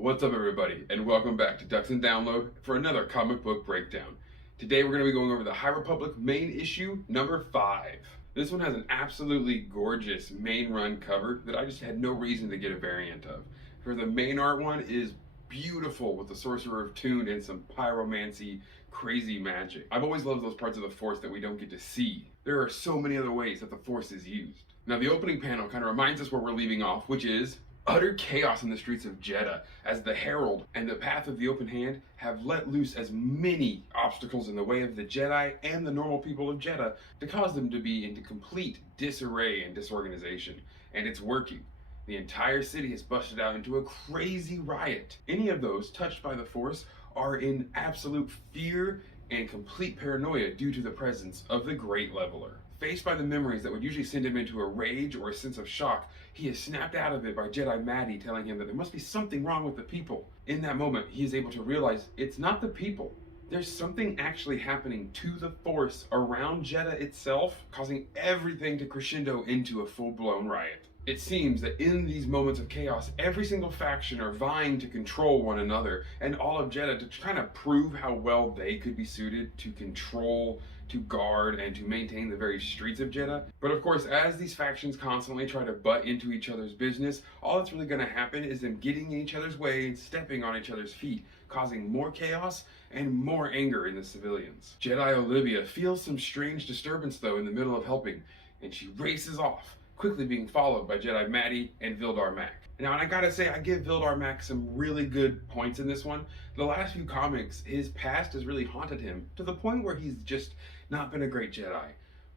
What's up, everybody, and welcome back to Ducks and Download for another comic book breakdown. Today we're going to be going over the High Republic main issue number 5. This one has an absolutely gorgeous main run cover that I just had no reason to get a variant of. For the main art one, it is beautiful with the Sorcerer of Tune and some pyromancy crazy magic. I've always loved those parts of the Force that we don't get to see. There are so many other ways that the Force is used. Now the opening panel kind of reminds us where we're leaving off, which is utter chaos in the streets of Jedha, as the Herald and the Path of the Open Hand have let loose as many obstacles in the way of the Jedi and the normal people of Jedha to cause them to be into complete disarray and disorganization. And it's working. The entire city has busted out into a crazy riot. Any of those touched by the Force are in absolute fear and complete paranoia due to the presence of the Great Leveler. Faced by the memories that would usually send him into a rage or a sense of shock, he is snapped out of it by Jedi Matty telling him that there must be something wrong with the people. In that moment, he is able to realize it's not the people. There's something actually happening to the Force around Jedha itself, causing everything to crescendo into a full-blown riot. It seems that in these moments of chaos, every single faction are vying to control one another, and all of Jedha to kind of prove how well they could be suited to control, to guard, and to maintain the very streets of Jedha. But of course, as these factions constantly try to butt into each other's business, all that's really going to happen is them getting in each other's way and stepping on each other's feet, causing more chaos and more anger in the civilians. Jedi Olivia feels some strange disturbance though in the middle of helping, and she races off, quickly being followed by Jedi Matty and Vildar Mac. Now, and I gotta say, I give Vildar Mac some really good points in this one. The last few comics, his past has really haunted him to the point where he's just not been a great Jedi.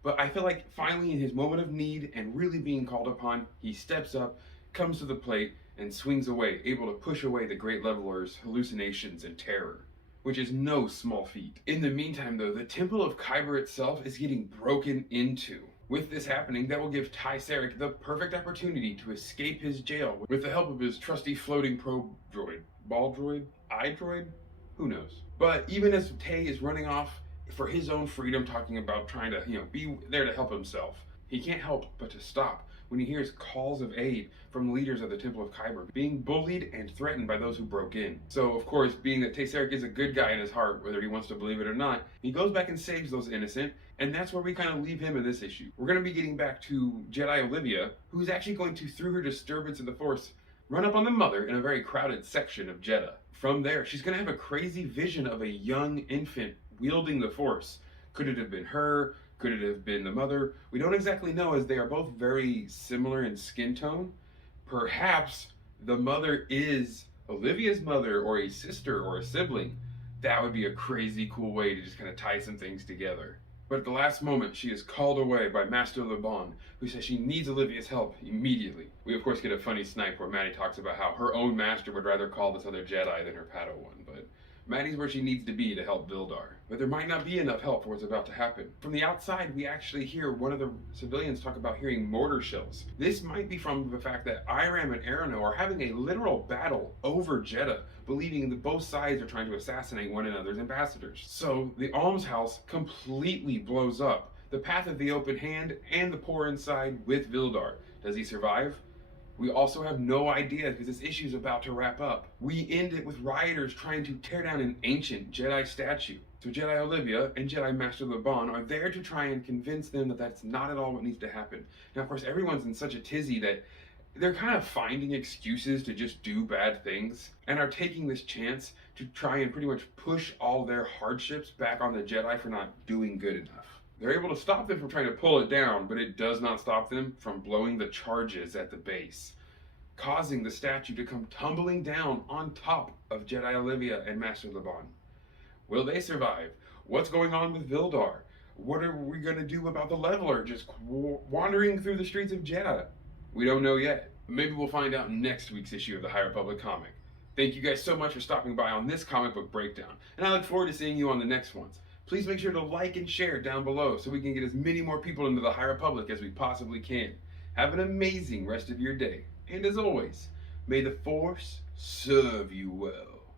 But I feel like finally in his moment of need and really being called upon, he steps up, comes to the plate, and swings away, able to push away the Great Leveler's hallucinations and terror, which is no small feat. In the meantime though, the Temple of Kyber itself is getting broken into. With this happening, that will give Ty Sarek the perfect opportunity to escape his jail with the help of his trusty floating probe droid. Ball droid? Eye droid? Who knows? But even as Tay is running off for his own freedom, talking about trying to, be there to help himself, he can't help but to stop when he hears calls of aid from leaders of the Temple of Kyber being bullied and threatened by those who broke in. So, of course, being that Tay Sarek is a good guy in his heart, whether he wants to believe it or not, he goes back and saves those innocent, and that's where we kind of leave him in this issue. We're going to be getting back to Jedi Olivia, who's actually going to, through her disturbance in the Force, run up on the Mother in a very crowded section of Jedha. From there, she's going to have a crazy vision of a young infant wielding the Force. Could it have been her? Could it have been the Mother? We don't exactly know, as they are both very similar in skin tone. Perhaps the Mother is Olivia's mother, or a sister, or a sibling. That would be a crazy cool way to just kind of tie some things together. But at the last moment, she is called away by Master Laban, who says she needs Olivia's help immediately. We of course get a funny snipe where Matty talks about how her own master would rather call this other Jedi than her padawan, but Matty's where she needs to be to help Vildar. But there might not be enough help for what's about to happen. From the outside, we actually hear one of the civilians talk about hearing mortar shells. This might be from the fact that Iram and Arano are having a literal battle over Jedha, believing that both sides are trying to assassinate one another's ambassadors. So the almshouse completely blows up. The Path of the Open Hand and the poor inside with Vildar. Does he survive? We also have no idea, because this issue is about to wrap up. We end it with rioters trying to tear down an ancient Jedi statue. So Jedi Olivia and Jedi Master Laban are there to try and convince them that that's not at all what needs to happen. Now, of course, everyone's in such a tizzy that they're kind of finding excuses to just do bad things, and are taking this chance to try and pretty much push all their hardships back on the Jedi for not doing good enough. They're able to stop them from trying to pull it down, but it does not stop them from blowing the charges at the base, causing the statue to come tumbling down on top of Jedi Olivia and Master Laban. Will they survive? What's going on with Vildar? What are we going to do about the Leveler just wandering through the streets of Jedha? We don't know yet. Maybe we'll find out in next week's issue of the High Republic comic. Thank you guys so much for stopping by on this comic book breakdown, and I look forward to seeing you on the next ones. Please make sure to like and share down below so we can get as many more people into the High Republic as we possibly can. Have an amazing rest of your day. And as always, may the Force serve you well.